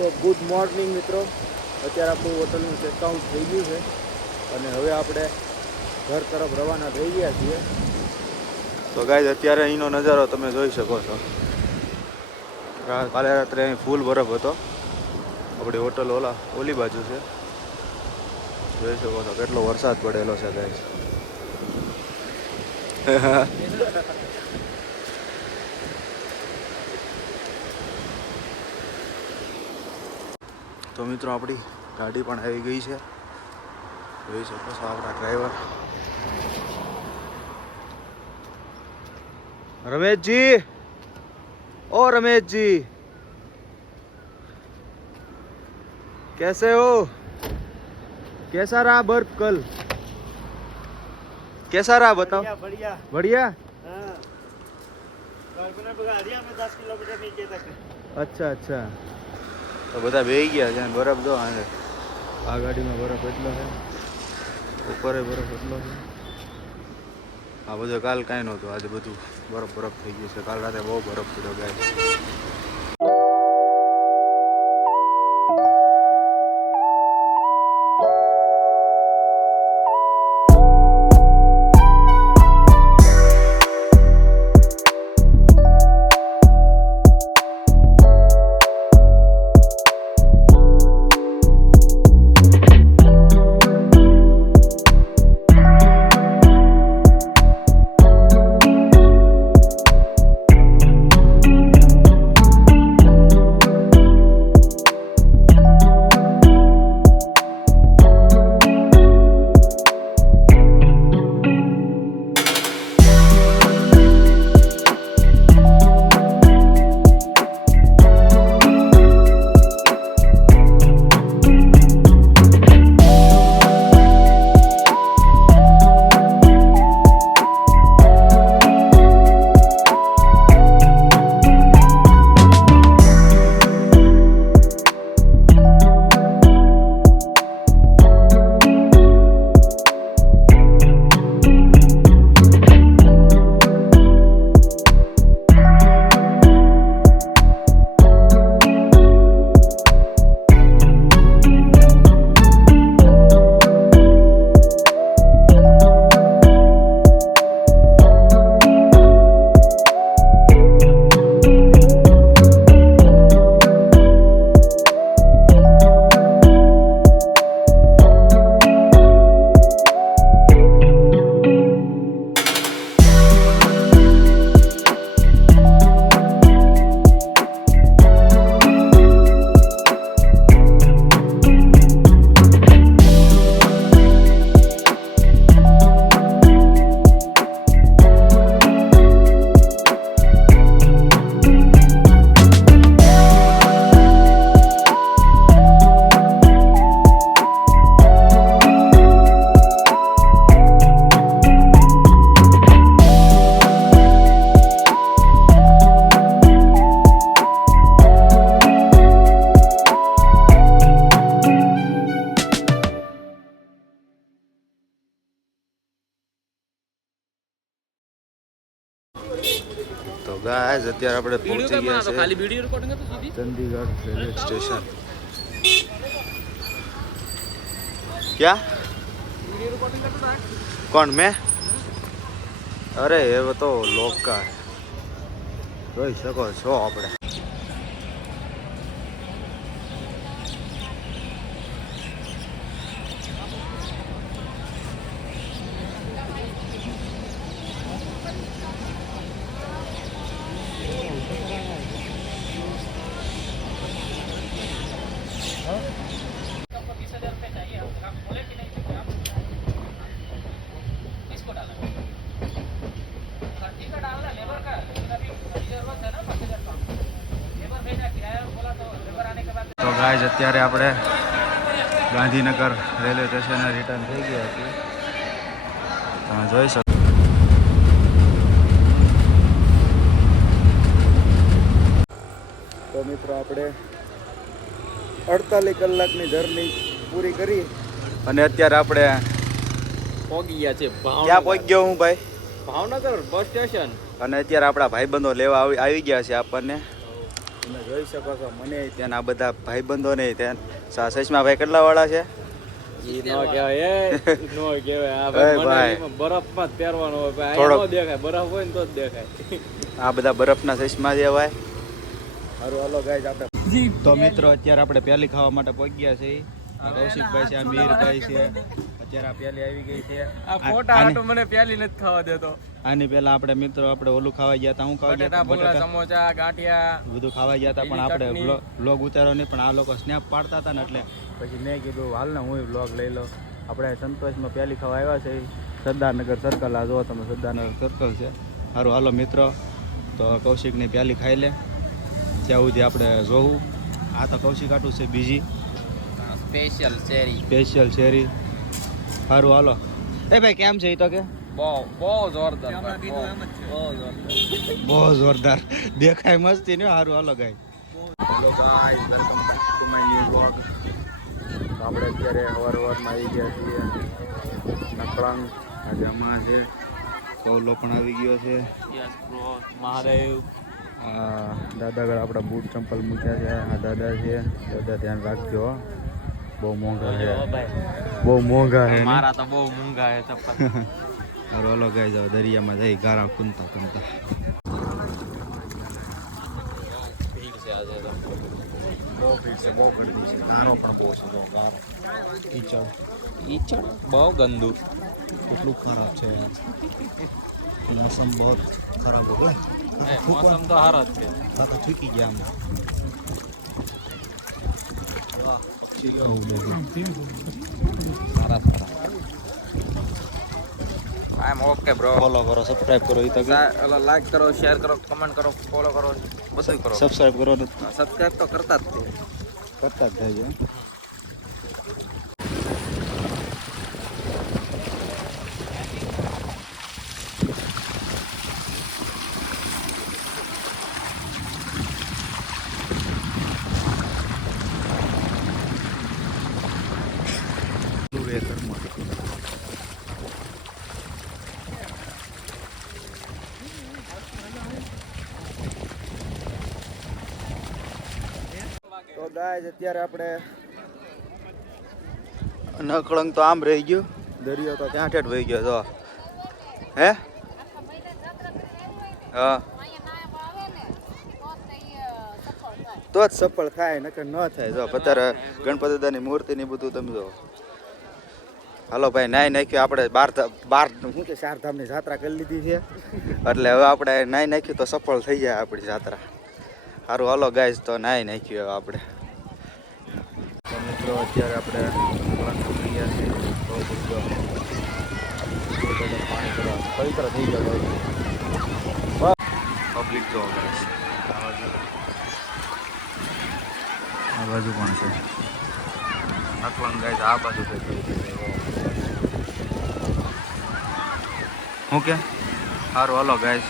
તો good morning મિત્રો, અત્યારે આપણું હોટલનું ચેકઆઉટ થઈ ગયું છે અને હવે આપણે ઘર તરફ રવાના થઈ ગયા છીએ. તો ગાઈઝ અત્યારે અહીંનો નજારો તમે જોઈ શકો છો. કાલે રાત્રે અહીં ફૂલ બરફ હતો. આપણી હોટલ ઓલી બાજુ છે, જોઈ શકો છો કેટલો વરસાદ પડેલો છે ગાઈઝ. તો મિત્રો આપણી ગાડી પણ આવી ગઈ છે, જોઈ શકો છો. આપણા ડ્રાઈવર रमेश जी, कैसे हो? कैसा रहा बर्फ कल? कैसा रहा बताओ. बढ़िया बढ़िया. हाँ, कारखाना भगा दिया हमें 10 किलोमीटर नीचे तक. अच्छा अच्छा. તો બધા બેહી ગયા છે. બરફ જો આ ગાડીમાં બરફ એટલો છે, ઉપરે બરફ એટલો છે. આ બધું કાલ કાંઈ નહોતું, આજે બધું બરફ થઈ ગયું છે. કાલ રાતે બહુ બરફ પડ્યો ગાય. તો ગાઈસ અત્યારે આપણે પહોંચી ગયા છે ચંદીગઢ રેલવે સ્ટેશન. क्या कौन मैं? अरे ये वो तो लोग का है, જોઈ શકો છો આપણે. તો ગાઈઝ અત્યારે આપણે ગાંધીનગર રેલવે સ્ટેશને રિટર્ન થઈ ગયા છીએ. તમે જોઈ શકો. તો મિત્રો આપણે 48 કલાકની જર્ની પૂરી કરી અને અત્યારે આપણે પહોંચી ગયા છે ક્યાં પહોંચી ગયો હું ભાઈ? Bhavnagar bus station. અને અત્યારે આપણા ભાઈબંધો લેવા આવી ગયા છે આપણને. તમે જોઈ શકો છો મને ત્યાં આ બધા ભાઈબંધો ને ત્યાં સચમાં ભાઈ કેટલા વાળા છે ઈ નો કહેવાય નો કહેવાય આ એ ભાઈ. ભાઈ બરફમાં જ પહેરવાનો હોય ભાઈ થોડોક. આ નો દેખાય બરફ હોય ને તો જ દેખાય આ બધા બરફના ચશ્મા જે હોય સારું હાલો ગાઈઝ આપણે તો મિત્રો અત્યારે આપણે પ્યાલી ખાવા માટે પહોંચ્યા છીએ આ કૌશિકભાઈ છે આ મીરભાઈ છે અત્યારે આ પ્યાલી આવી ગઈ છે આ ફોટા હાટુ મને પ્યાલી નથી ખાવા દેતો આની પહેલા આપણે મિત્રો આપણે ઓલું ખાવા ગયા હતા હું ખાવા ગયા બટેટા હતા ભૂંગળા સમોસા ગાંઠિયા બધું ખાવા ગયા હતા પણ લીલી આપણે ચટણી. વ્લોગ ઉતાર્યો નહીં પણ આ લોકો સ્નેપ પાડતા હતા ને એટલે પછી મેં કીધું હાલ ને હું વ્લોગ લઈ લઉં આપણે સંતોષમાં પ્યાલી ખાવા આવ્યા છે સરદારનગર સર્કલ આ જો તમે સરદારનગર સર્કલ છે સારું હાલો મિત્રો તો કૌશિકની પ્યાલી ખાઈ લે ત્યાં સુધી આપણે જોવું આ તો કૌશિક આટું છે બીજી સ્પેશિયલ શેરી સ્પેશિયલ શેરી સારું હાલો એ ભાઈ કેમ છે એ તો કે બહુ જોરદાર બહુ જોરદાર દેખાય મસ્તી ને સારું હાલો ગાય hello guys welcome back to my new vlog તો આપણે અત્યારે સવારમાં આવી ગયા છીએ નકળંગ આજે અમા છે કૌલો પણ આવી ગયો છે યસ બ્રો મહાદેવ આ દાદાગળ આપણા બૂટ ચંપલ મૂક્યા છે આ દાદા છે દાદા ધ્યાન રાખજો હો. બહુ મોંઘા છે બહુ મોંઘા છે ને? મારા તો બહુ મૂંગા હે ચપ્પલ હારું હાલો ગાઈસ હવે દરિયામાં જઈ ગારા ખૂનતા ખૂનતા ભીડ છે આજે તો બહુ ભીડ છે બહુ ગંદી છે ગારો પણ બહુ છે જો ગારો કીચડ ઈચડ બહુ ગંદુ કેટલું ખરાબ છે યાર મોસમ બહુ ખરાબ હો મોસમ તો હારો જ છે આ તો ચૂકી ગયા આમાં વાહ પક્ષીઓ ઉડે છે સારા સારા આઈ એમ ઓકે બ્રો ફોલો કરો સબસ્ક્રાઇબ કરો એ તો કે લાઈક કરો શેર કરો કમેન્ટ કરો ફોલો કરો બધું કરો સબસ્ક્રાઇબ કરો ને સબસ્ક્રાઇબ તો કરતા જ છે કરતા જ થાય છે તો ગાઈસ અત્યારે આપણે નકળંગ તો આમ રહી ગયું દરિયો તો ત્યાં ઠેઠ વહી ગયો તો હે હા તો જ સફળ થાય નકર ન થાય જો અત્યારે ગણપતિ દાદાની મૂર્તિ ની બધું તમે જો હાલો ભાઈ નાઈ નાખ્યું આપણે બાર શું કે ચારધામની જાત્રા કરી લીધી છે એટલે હવે આપણે નાઈ નાખ્યું તો સફળ થઈ જાય આપણી જાત્રા સારું હાલો ગાઈસ તો નાઈ નાખ્યું હવે આપણે તો મિત્રો અત્યારે આપણે ગયા છીએ પાણી કરવા પવિત્ર થઈ ગયો પબ્લિક જો ગાઈસ આ બાજુ પણ છે નકલંગ ગાઈસ આ બાજુ છે શું કે સારું હાલો ગાઈસ